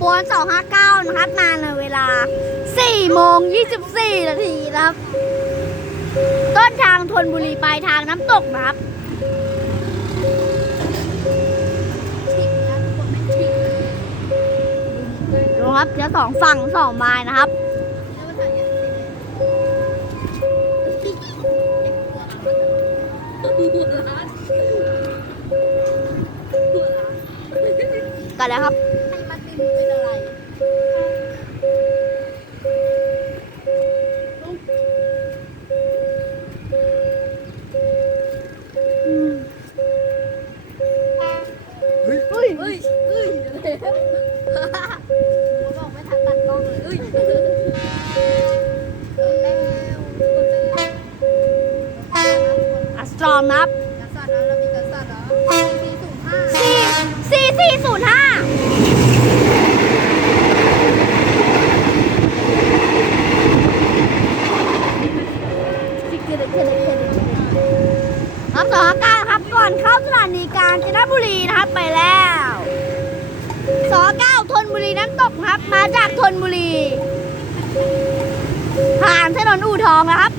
บวน 259 นะครับ มาในเวลา 4 โมง 24 นาทีนะครับ ต้นทางธนบุรีปลายทางน้ำตกนะครับดูครับจะสองฝั่งสองไม้นะครับกันแล้วครับ เฮ้ยเฮ้ยเฮ้ยหัวบอกไม่ทันตัดกล้องเลยเฮ้ยโดนแล้วโดนแล้วอัสตรอมนะครับกระสัดนะเรามีกระสัดเหรอสี่ศูนย์ห้าสี่สี่สี่ศูนย์ห้าครับสองเก้าครับก่อนเข้าสถานีกาญจนบุรีนะครับไปแล้ว ครับ มาจากธนบุรี ผ่านถนนอู่ทองนะครับ